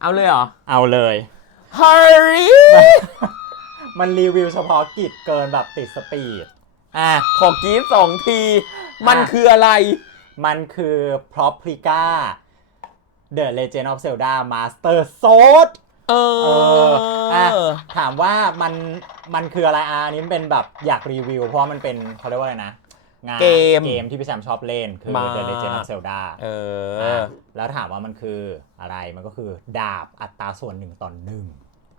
เอาเลยเหรอ เอาเลยเฮ้ยมันรีวิวเฉพาะกิจเกินแบบติดสปีด อะ ขอกรีดสองที มันคืออะไร มันคือ p r o p r i c a The Legend of Zelda Master Sword เอเออออะถามว่ามัน มันคืออะไรอะอันนี้มันเป็นแบบอยากรีวิว เพราะว่ามันเป็นเขาเรียกว่าอะไรนะ งานเกมเกมที่พี่แซมชอบเล่นคือมา The Legend of Zelda เอออะแล้วถามว่ามันคืออะไรมันก็คือดาบอัตราส่วนหนึ่งต่อหนึ่ง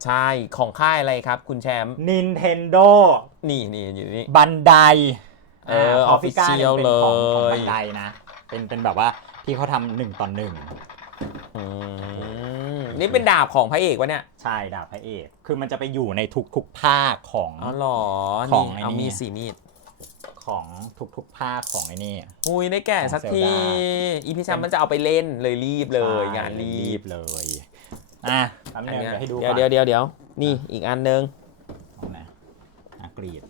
ใช่ ของค่ายอะไรครับ คุณแชมป์ Nintendo นี่นี่อยู่นี่บันไดเออ official เป็นของของเลยบันไดนะ เป็นเป็นแบบว่าที่เขาทำหนึ่งต่อหนึ่งอืมนี่เป็นดาบของพระเอกวะเนี่ย ใช่ดาบพระเอก คือมันจะไปอยู่ในทุกทุกๆภาคของอ๋อเหรอขอนี่งไอ้เอานี่มีสีมีด ของทุกทุกๆภาคของไอ้นี่ อุ้ยได้แก่สักของที Zelda อีพี่แชมป์มันจะเอาไปเล่นเลยรีบเลยใช่งานรีบเลยอะแป๊บอันึนงเนี้ยเดี๋ยวให้ดูเดี๋ยวก่อนเดี๋ยวเดี๋ยวเดี๋ยวนี่อีกอันนึงเอานะอะกรีด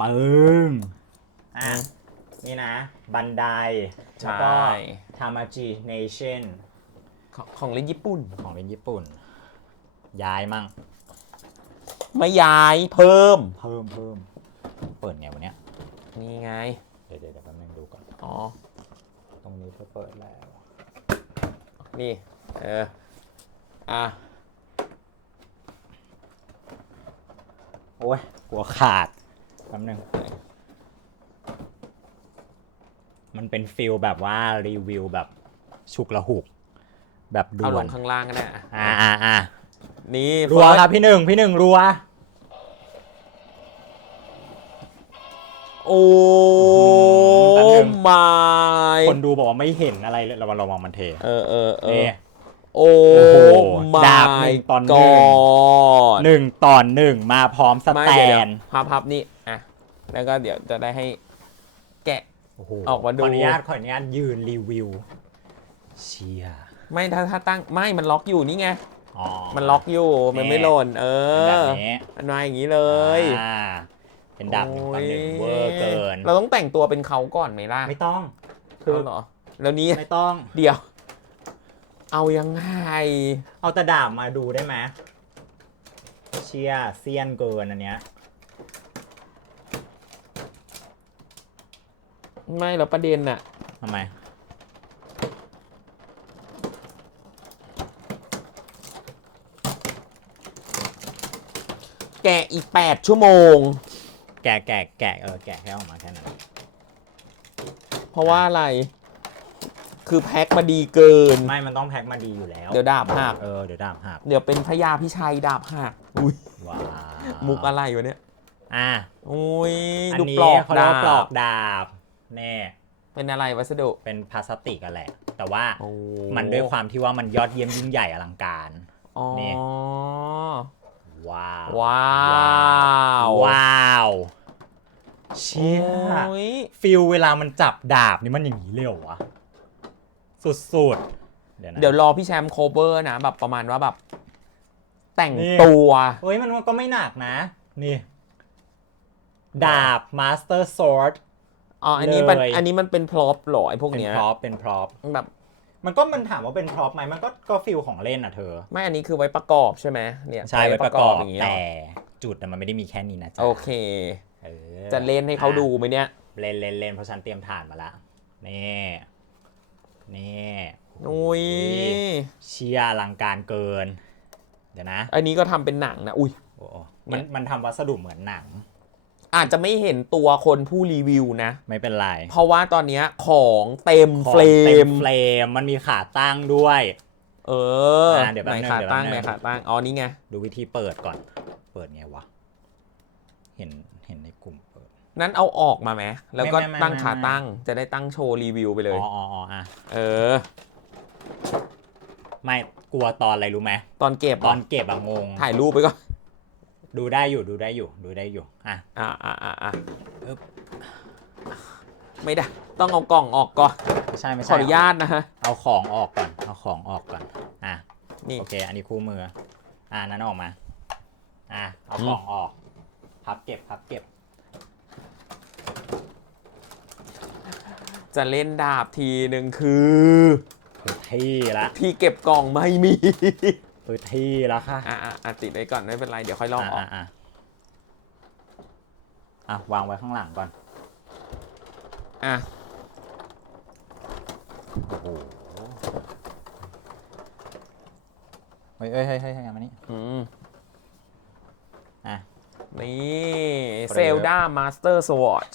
ปึ้งอะนี่นะ บันไดแล้วก็ใช่ทามาจิเนชั่น ของของเล่นญี่ปุ่น ของเล่นญี่ปุ่น ย้ายมั่ง ไม่ย้ายเพิ่มเพิ่มเพิ่มเปิดไงวะเนี้ยนี่ไง เดี๋ยวเดี๋ยวเดี๋ยวแป๊บนึงดูก่อนอ๋อ ตรงนี้เพื่อเปิดแล้ว นี่ เออ อะ โอ้ยกลัวขาดแป๊บนึงมันเป็นฟิลแบบว่ารีวิวแบบฉุกละหุก แบบด่เอาลวนงข้างล่างก็ได้อะ อ่าอ่าอ่า นี่รัวเฟิร์สครับพี่หนึ่งพี่หนึ่งรัว โอ้แป๊บนึงไม่คนดูบอกว่าไม่เห็นอะไรเลยระวังระวังมันเทเออเออเออนี่ โอ้โอ้โหไม่ดาบหนึ่งตอนหนึ่ก่งอนหนึ่งต่อหนึ่งมาพร้อมสไม่แตเดี๋ยวนพับพับนี่อะแล้วก็เดี๋ยวจะได้ให้แกะโอ้โหออกมาดู ขออนุญาตขออนุญาตยืนรีวิว เชียไม่ถ้าถ้าตั้งไม่มันล็อกอยู่นี่ไง อ๋อ มันล็อกอยู่มันไม่หล่น เอเป็นอแบบนี้มันมาอย่างนี้เลยอ่าเป็นดาบหนึ่งต่อหนึ่งเวอร์เกิน เราต้องแต่งตัวเป็นเขาก่อนไหมล่ะไม่ต้อง คือเหรอ แล้วนี้ไม่ต้อง เดี๋ยว เอายังไง เอาแต่ดาบมาดูได้ไหมเชียเซียนเกินอันเนี้ยไม่แล้วประเด็นน่ะทำไม แกะอีก 8 ชั่วโมง แกะแกะแกะเออแกะแค่ออกมาแค่นั้นเพราะว่าอะไร คือแพ็คมาดีเกิน ไม่มันต้องแพ็คมาดีอยู่แล้วเดี๋ยวดาบหัก เออเดี๋ยวดาบหักเดี๋ยวเป็นพญาพิชัยดาบหักอุ้ยว้าวมุกอะไรวะเนี่ยอะอุ้ยอันดูนี้ปลอกเขาเรียดากว่าปลอบกดาบแน่เป็นอะไรวัสดุเป็นพลาสติกอะแหละ แต่ว่าโอ้มันด้วยความที่ว่ามันยอดเยี่ยมยิ่งใหญ่อลังการ อ๋อนี่ ว้าว ว้าวว้าวเชี่ยโอ้ยฟิลเวลามันจับดาบนี่มันอย่างนี้เลยเหรอวะสุดๆ เดี๋ยวนะเดี๋ยวรอพี่แชมป์โคเวอร์นะ แบบประมาณว่าแบบ แต่งนี่ตัวเฮ้ยมันก็ไม่หนักนะ นี่ ดาบ Master Sword อ๋ออันนี้มันเลยอันนี้มันเป็นพร็อพหรอไอ้พวกเป็นเนี้ยพร็อพเป็นพร็อพแบบ มันก็มันถามว่าเป็นพร็อพไหมมันก็ก็ฟิลของเล่นอะเธอ ไม่อันนี้คือไว้ประกอบใช่ไหมเนี่ยใช่ไว้ประกอบอย่างเงี้ยแต่จุดน่ะมันไม่ได้มีแค่นี้นะจ๊ะโอเคเออจะเล่นให้เขาดูไหมเนี่ยเล่นเล่นเล่นเพราะฉันเตรียมฐานมาละนี่นี่อุ้ยเชียร์อลังการเกิน เดี๋ยวนะ อันนี้ก็ทำเป็นหนังนะอุ้ยโอ้โหมันมันทำวัสดุเหมือนหนัง อาจจะไม่เห็นตัวคนผู้รีวิวนะ ไม่เป็นไร เพราะว่าตอนเนี้ยของเต็มของเฟรต็มเฟรมมันมีขาตั้งด้วย เอออะเดี๋ยวแป๊ไหนบนึงขาเดี๋ยวแป๊บตั้งนึง ไหนขาตั้ง อ๋อ นี่ไง ดูวิธีเปิดก่อน เปิดไงวะ เห็นเห็นในกลุ่มเปิด นั้นเอาออกมาไหม แล้วก็ไม่ไม่ไม่ตั้งขาไม่ ตั้ง จะได้ตั้งโชว์รีวิวไปเลย อ๋ออ๋ออ๋ออะเออ ไม่กลัวตอนอะไรรู้ไหม ตอนเก็บตอนเก็บอะงง ถ่ายรูปไปก่อน ดูได้อยู่ดูได้อยู่ดูได้อยู่อะอ่าอ่าอ่าอ่าอึ๊บไม่ได้ ต้องเอากล่องออกก่อนไม่ใช่ไม่ขใช่ออนุญาตนะฮะ เอาของออกก่อนเอาของออกก่อนอะนี่ โอเค อันนี้คู่มือ อ่านั้นออกมาอะเอาอืมกล่องออกพับเก็บพับเก็บจะเล่นดาบทีหนึ่งคือพื้นที่ละ ที่เก็บกล่องไม่มี พื้นที่แล้วค่ะอะอะอะติดไว้ก่อนไม่เป็นไรเดี๋ยวค่อยลองออกอะอะอะวางไว้ข้างหลังก่อน อะ โอ้โหเฮ้ยเฮ้ยเฮ้ยเฮ้ยเฮ้ยมานี่ อืมอะ นี่เปลือกเซลดามาสเตอร์สวอต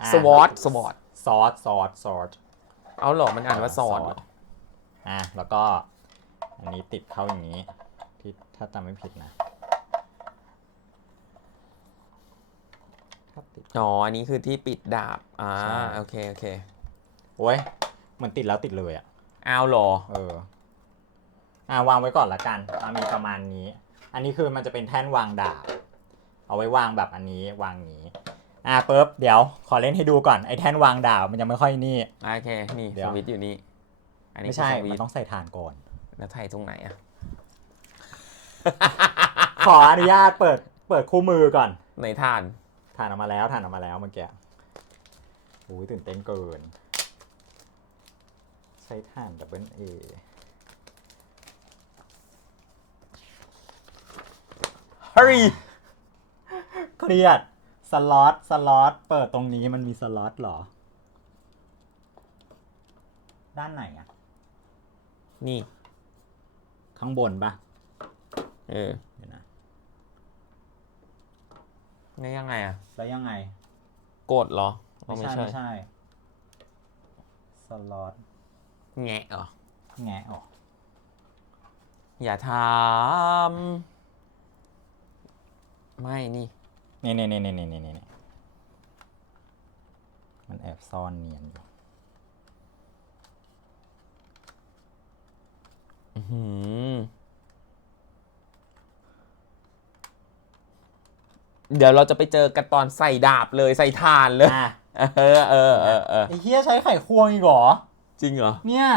อะสวอตสวอตซอสซอสซอสเอาเหรอมันอ่านว่าซอสเหรออะแล้วก็ อันนี้ติดเข้าอย่างนี้ ที่ถ้าจำไม่ผิดนะ ถ้าติด อ๋อ อันนี้คือที่ปิดดาบ อ่า ใช่ โอเค โอเค โอ้ยเหมือนติดแล้วติดเลยอะ เอาเหรอ เออ อ่าวางไว้ก่อนละกันอะมีประมาณนี้ อันนี้คือมันจะเป็นแท่นวางดาบ เอาไว้วางแบบอันนี้วางอย่างนี้ อะปุ๊บเดี๋ยว ขอเล่นให้ดูก่อนไอ้แท่นวางดาบมันยังไม่ค่อยนี่ โอเค นี่เดี๋สยว วิตช์อยู่นี่ อันนี้ไม่ใช่ คือสวิมัตนช์ต้องใส่ฐานก่อน แล้วถ่ายตรงไหนอะขออนุญาตเปิดเปิดคู่มือก่อน ในฐานฐานออกมาแล้วฐานออกมาแล้วเมื่อกี้โอ้ยตื่นเต้นเกิน ใช้ฐานดับเบิลเอเฮ้ยเครียด สล็อต สล็อต เปิดตรงนี้มันมีสล็อตเหรอ ด้านไหนอะนี่ ข้างบนปะเออ เดี๋ยวนะนี่ยังไงอะแล้วยังไงกดเหรออ๋อไม่ใช่ ไม่ใช่สล็อตแงะเหรอ แงะออกอย่าทำไม่นี่ นี่นี่นี่นี่นี่นี่นี่มันแอบซ่อนเนียนอยู่ อื้อหือ เดี๋ยวเราจะไปเจอกันตอนใส่ดาบเลยใส่ถ่านเลย อะเออเออเออเออไอ้เฮียใช้ไข่ควงอีกเหรอ จริงเหรอ เนี่ย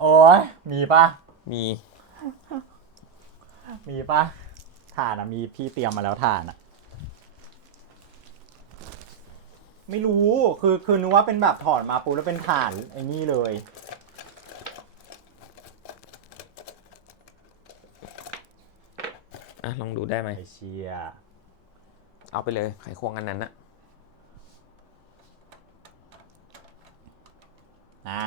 โอ้ยมีปะมี มีปะถ่านอะมีพี่เตรียมมาแล้วถ่านอะไม่รู้ คือคือนึกว่าเป็นแบบถอดมาปุ๊บแล้วเป็นถ่านไอ้นี่เลย อะลองดูได้ไหมไอเชียเอาไปเลยไขควงอันนั้นนะนะ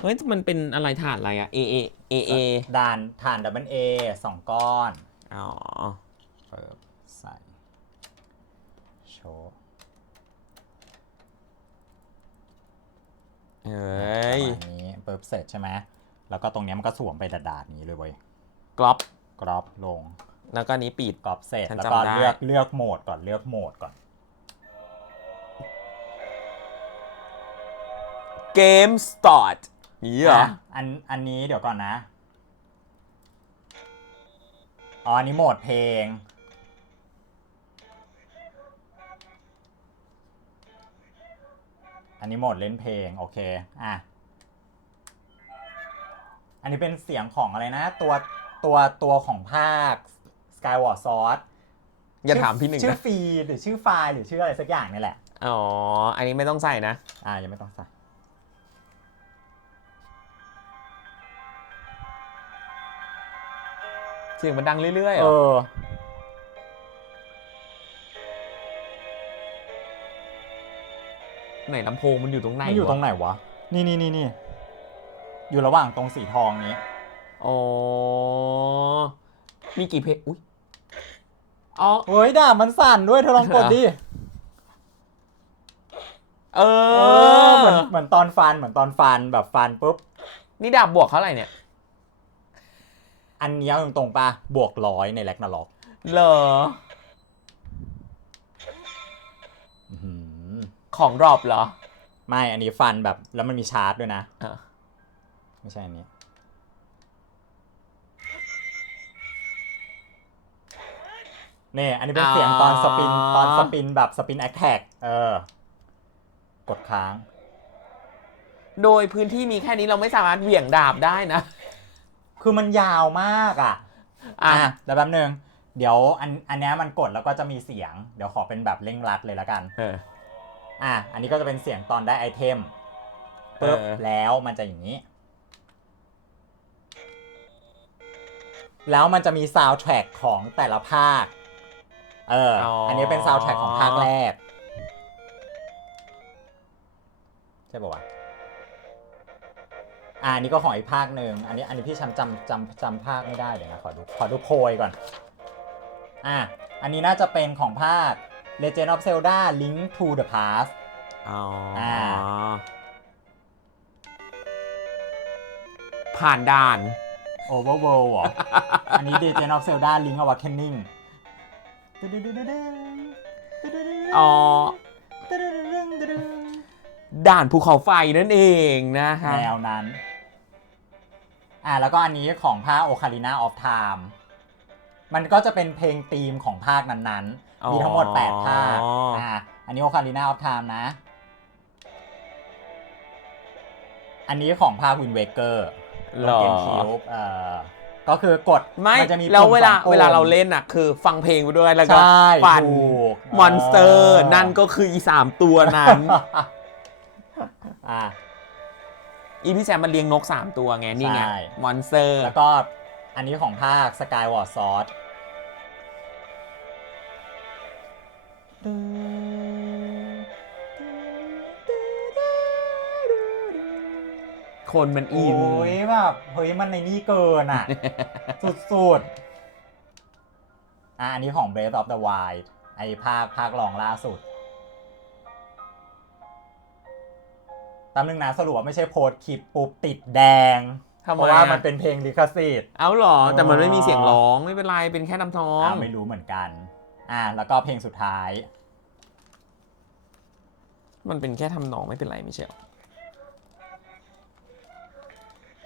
เฮ้ยมันเป็นอะไรถ่านอะไรอะ A A A A ด่านถ่านดับเบิลเอสองก้อนอ๋อเปิดใส่โชว์เฮ้ยป ระมาณนี้เปิดเสร็จใช่ไหมแล้วก็ตรงเนี้ยมันก็สวมไปดาดๆนี้เลยเว้ยกรอบกรอบลง แล้วก็นี้ปิดกรอบเสร็จฉันแล้วจำก็ได้เลือกเลือกโหมดก่อนเลือกโหมดก่อน เกมสตาร์ทนี่เหรออะอันอันนี้เดี๋ยวก่อนนะอ๋ออันนี้โหมดเพลงอันนี้โหมดเล่นเพลง โอเค อะ อันนี้เป็นเสียงของอะไรนะ ตัวตัวตัวของภาค Skyward Sword อย่าถามพี่หนึ่งชื่อนะ ฟีดหรือชื่อไฟล์หรือชื่ออะไรสักอย่างนี่แหละ อ๋อ อันนี้ไม่ต้องใส่นะ อ่ายังไม่ต้องใส่เสียงมันดังเรื่อยๆเหรเอออ ไหนลำโพงมันอยู่ตรงไหนมันอยู่ตรงวะไหนวะ นี่นี่นี่นี่ อยู่ระหว่างตรงสีทองนี้ อ๋อ มีกี่เพลงอุ้ยอ๋อ เฮ้ยด่ามันสั่นด้วยเธอลองกดดิเอเอออ เหมือนเหมือนตอนฟันเหมือนตอนฟันแบบฟันปุ๊บ นี่ดาบบวกเท่าไหร่เนี่ย อันเนี้ยตรงๆปะบวกร้อยในแล็กนาล็อกเหรอ ของดรอปเหรอ ไม่อันนี้ฟันแบบแล้วมันมีชาร์จด้วยนะ อะ ไม่ใช่อันนี้ นี่อันนี้เป็นเสียงตอนสปิน ตอนสปินแบบสปินแอคแท็กเออ กดค้าง โดยพื้นที่มีแค่นี้เราไม่สามารถเหวี่ยงดาบได้นะ คือมันยาวมากอะ อะอะแล้วแป๊บนึง เดี๋ยวอันอันเนี้ยมันกดแล้วก็จะมีเสียง เดี๋ยวขอเป็นแบบเร่งรัดเลยละกันเอออะ อันนี้ก็จะเป็นเสียงตอนได้ไอเทมปุ๊บเออแล้วมันจะอย่างนี้ แล้วมันจะมีซาวด์แทร็กของแต่ละภาคเออ อันนี้เป็นซาวด์แทร็กของภาคแรก ใช่ป่าวะอ่าอันนี้ก็ของอีกภาคหนึ่งอันนี้อันนี้พี่จำจำจำจำภาคไม่ได้เดี๋ยวนะขอดูขอดูโพยก่อน อะอันนี้น่าจะเป็นของภาค Legend of Zelda Link to the Past อ๋ออ่า ผ่านด่าน Overworld เหรอ อันนี้ Legend of Zelda Link Awakening อ๋อ ด่านภูเขาไฟนั่นเองนะฮะแนวนั้น อ่าแล้วก็อันนี้ของภาค Ocarina of Time มันก็จะเป็นเพลงธีมของภาคนั้นอ๋อๆมีทั้งหมด 8 ภาคอ่าอันนี้ Ocarina of Time นะ อันนี้ของภาค Wind Waker หรอ เกมคิวเอ่อก็คือกดไม่นจะมีแล้วปุ่มเวลาสองปุ่ม เวลาเราเล่นอะ คือฟังเพลงไปด้วยแล้วก็ใช่ฟันถูกมอนสเตอร์นั่นก็คืออีสามตัวนั้น อ่า อีพี่แซมมันเลี้ยงนกสามตัวไง นี่ไง ใช่ มอนสเตอร์ แล้วก็อันนี้ของภาค Skyward Sword คนมันอิน โอ้ยแบบเฮ้ยมันในนี่เกินอะ สุดๆ อะอันนี้ของ Breath of the Wild ไอภาคภาครองล่าสุดตามนึงนะสรุปว่าไม่ใช่โพสต์คลิปปุ๊บติดแดงทำไมเพราะว่าอะมันเป็นเพลงลิขสิทธิ์ เอาเหรอ แต่มันไม่มีอ๋อเสียงร้องไม่เป็นไร เป็นแค่น้ำท้อง อ่าไม่รู้เหมือนกัน อะแล้วก็เพลงสุดท้าย มันเป็นแค่ทำนองไม่เป็นไรไม่ใช่เหรอ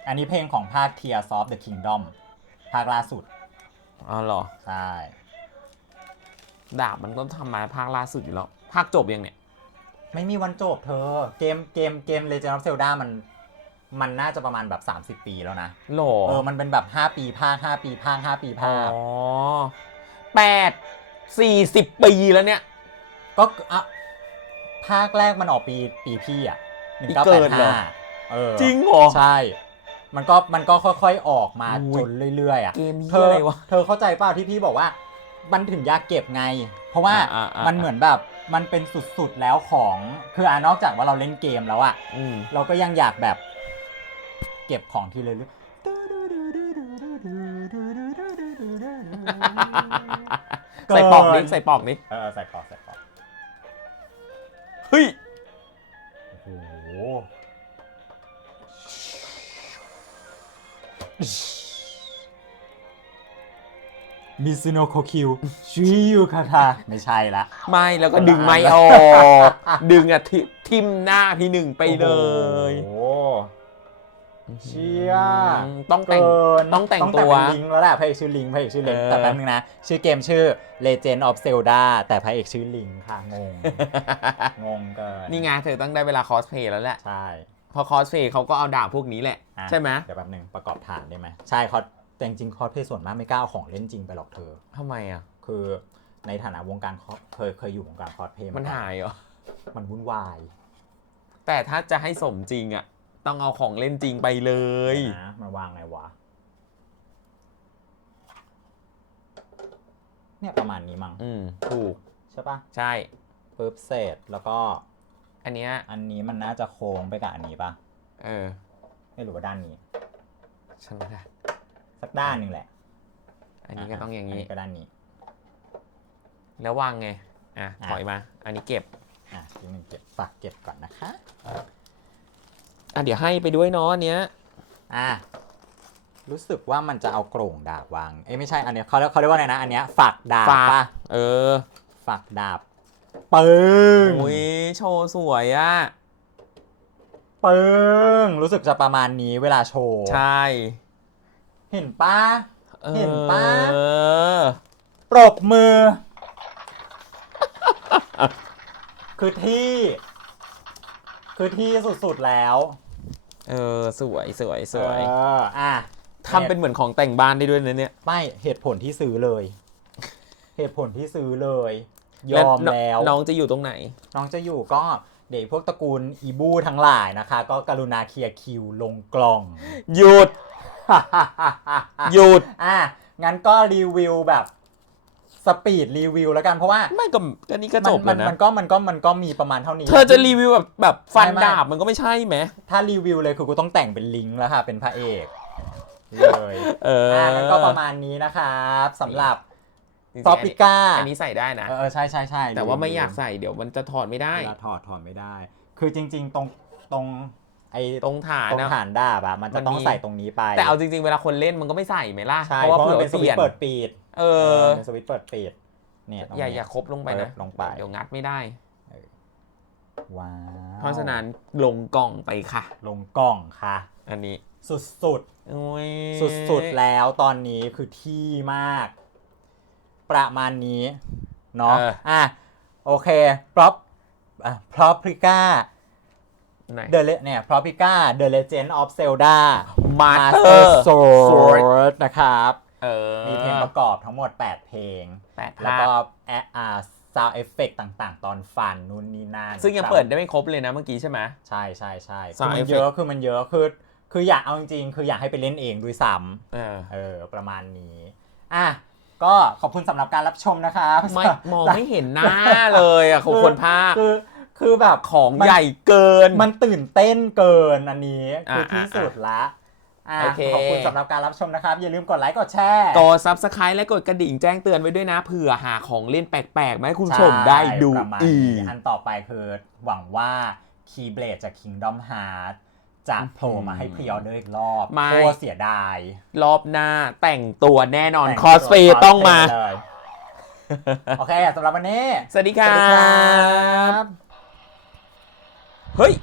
อันนี้เพลงของภาค Tears of the Kingdom ภาคล่าสุด อ๋อเหรอ ใช่ ดาบมันต้องทำมาภาคล่าสุดอยู่แล้ว ภาคจบยังเนี่ย ไม่มีวันจบเธอ เกมเกมเกม Legend of Zelda มัน มันน่าจะประมาณแบบ 30 ปีแล้วนะ หรอเออ มันเป็นแบบ 5 ปีภาค 5 ปีภาค 5 ปีอ๋ภาคอแปดสี่สิบปีแล้วเนี่ย ก็อะภาคแรกมันออกปีปีพี่อะหนึ่งปีเก้าเกิแปดดเหรอห้าเออ จริงเหรอ ใช่ มันก็มันก็ค่อยๆออกมาอุ้ย จนเรื่อยๆอะเกมเธเหียออะไรวะ เธอเข้าใจป่ะที่พี่บอกว่า มันถึงอยากเก็บไง เพราะว่าอ่าอ่ามันเหมือนแบบมันเป็นสุดๆแล้วของคืออ่านอกจากว่าเราเล่นเกมแล้วอะอืมเราก็ยังอยากแบบ เก็บของที่เลยเกินใส่ปอกนี้ใส่ปอกนี้เออใส่ปอกใส่ปอกเฮ้ย มิซุโนะโคคิวชิยูคาทาไม่ใช่ละ ไม่แล้วก็ดึงไม่ออกดึงอะทิทิมหน้าพี่หนึ่งไปเลยโอ้โหเชี่ยอืมต้องแต่ง เกินต้องแต่งต้องตัว เป็นลิงก์แล้วแหละพระเอกชื่อลิงก์พระเอกชื่อลิงก์เออแต่แป๊บนึงนะ ชื่อเกมชื่อ Legend of Zelda แต่พระเอกชื่อลิงก์ค่ะ งง งงเกินนี่ไงเธอต้องได้เวลาคอสเพลย์แล้วแหละ ใช่ พอคอสเพลย์เขาก็เอาดาบพวกนี้แหละ อะใช่ไหมเดี๋ยวแป๊บนึงประกอบฐานได้ไหมใช่คอสแต่จริงๆคอสเพลย์ส่วนมากไม่กล้าเอาของเล่นจริงไปหรอกเธอ ทำไมอะ คือในฐานะวงการคอสเคยเคยอยู่วงการคอสเพลย์มันหายเหรอ มันวุ่นวายแต่ถ้าจะให้สมจริงอะ ต้องเอาของเล่นจริงไปเลย นะมันวางไงวะเนี่ยประมาณนี้มั้งอืมถูกใช่ปะใช่ปุ๊บเสร็จแล้วก็ อันเนี้ยอันนี้มันน่าจะโค้งไปกับอันนี้ปะเออไม่รู้ว่าด้านนี้ ฉันไม่ได้สักด้านหนึ่งแหละอันนี้ก็ต้องอย่างนี้ นี้ก็ด้านนี้ แล้ววางไง อะอะ ถอยมา อันนี้เก็บ อะทีหนึ่งเก็บฝากเก็บก่อนนะคะ อะเดี๋ยวให้ไปด้วยเนาะอันเนี้ย อะรู้สึกว่ามันจะเอาโกร่งดาบวางเอ้ยไม่ใช่อันเนี้ยเขาเรียกเขาเรียกว่าไงนะอันเนี้ยฝักดาบฝาก ปะเออ ฝักดาบ ปึ้งอุ้ยโชว์สวยอะปึ้งรู้สึกจะประมาณนี้เวลาโชว์ ใช่เห็นปะเห็นปะเออปรบมือ คือที่ คือที่สุดๆแล้ว เออ สวยสวยสวยเอออะทำเป็นเหมือนของแต่งบ้านได้ด้วยนะเนี่ย ไม่เหตุผลที่ซื้อเลย เหตุผลที่ซื้อเลย ยแล้อวมแล้ว น้องจะอยู่ตรงไหน น้องจะอยู่ก็เดี๋ยวพวกตระกูลอีบูทั้งหลายนะคะ ก็กรุณาเคลียร์คิวลงกล่อง หยุด หยุด อะ งั้นก็รีวิวแบบสปีดรีวิวแล้วกันเพราะว่าไม่ก็ก็นี่ก็จบมัแล้วนะมันก็มันก็มันก็มีประมาณเท่านี้ เธอจะรีวิวแบบแบบฟันไม่ไม่ดาบมันก็ไม่ใช่ไหมถ้ารีวิวเลยคือกูต้องแต่งเป็นลิงก์แล้วค่ะ เป็นพระเอกเลยเอออะงั้นก็ประมาณนี้นะครับสำหรับ จริงๆซอปิก้าอันนี้ใส่ได้นะ เออใช่ใช่ใช่แต่ว่าไม่อยากใส่เดี๋ยวมันจะถอดไม่ได้เวลาถอดถอดไม่ได้ คือจริง ๆ ตรงตรงไอ้ตรงฐานตรงนะฐานดาบอะมันจะมันต้องมี ใส่ตรงนี้ไปแต่เอาจริง ๆ เวลาคนเล่นมันก็ไม่ใส่ไหมล่ะใช่เพราะว่าเพราะเผื่มันอเป็นสเปวิลี่ตยนช์เปิดปิดเอเอออเป็นสวิตช์เปิดปิดเนี่ยตรงอย่านี้อย่าครบลงไปนะเออลงไป เดี๋ยวงัดไม่ได้ ว้าวเพราะฉะนั้นลงกล่องไปค่ะ ลงกล่องค่ะ อันนี้สุดโอ้ยๆสุดๆแล้วตอนนี้คือที่มาก ประมาณนี้ เนาะเอออะโอเคพร็อพอะพร็อพริก้าไหน เดอะเนี่ยพร็อพริก้า The Legend of Zelda Master Sword นะครับ เออมีเพลงประกอบทั้งหมด 8 เพลง แปดแล้วภาก็คแออ่าซาวเอฟเฟกต่างๆ ตอนฟันนู่นนี่นั่นซึ่งยังเปิดได้ไม่ครบเลยนะเมื่อกี้ใช่ไหม ใช่ใช่ใช่คือ sound มัน effect เยอะคือมันเยอะคือคืออยากเอาจริงๆคืออยากให้ไปเล่นเองด้วยซ้เออำเออประมาณนี้ อะ ก็ขอบคุณสำหรับการรับชมนะครับไม่มองไม่เห็นหน้าเลยอะของคนภาคคือคือแบบของมันใหญ่เกิน มันตื่นเต้นเกินอันนี้คืออะที่สุดละอะโอเคขอบคุณสำหรับการรับชมนะครับ อย่าลืมกดไลค์กดแชร์กด subscribe และกดกระดิ่งแจ้งเตือนไว้ด้วยนะเผื่อหาของเล่นแปลกๆมาให้คุณผู้ชมได้ดูประมาณอีนี้กอันต่อไปคือหวังว่า Keyblade จาก Kingdom Hearts จะโผล่มาให้พรีออเดอร์อีกรอบไม่ โคตรเสียดาย รอบหน้าแต่งตัวแน่นอนแต่งคอสเพย์ตัวต้องมา cosplay เลย โอเคสำหรับวันนี้สวัสดีคสรัวัสดีครับ บ เฮ้ย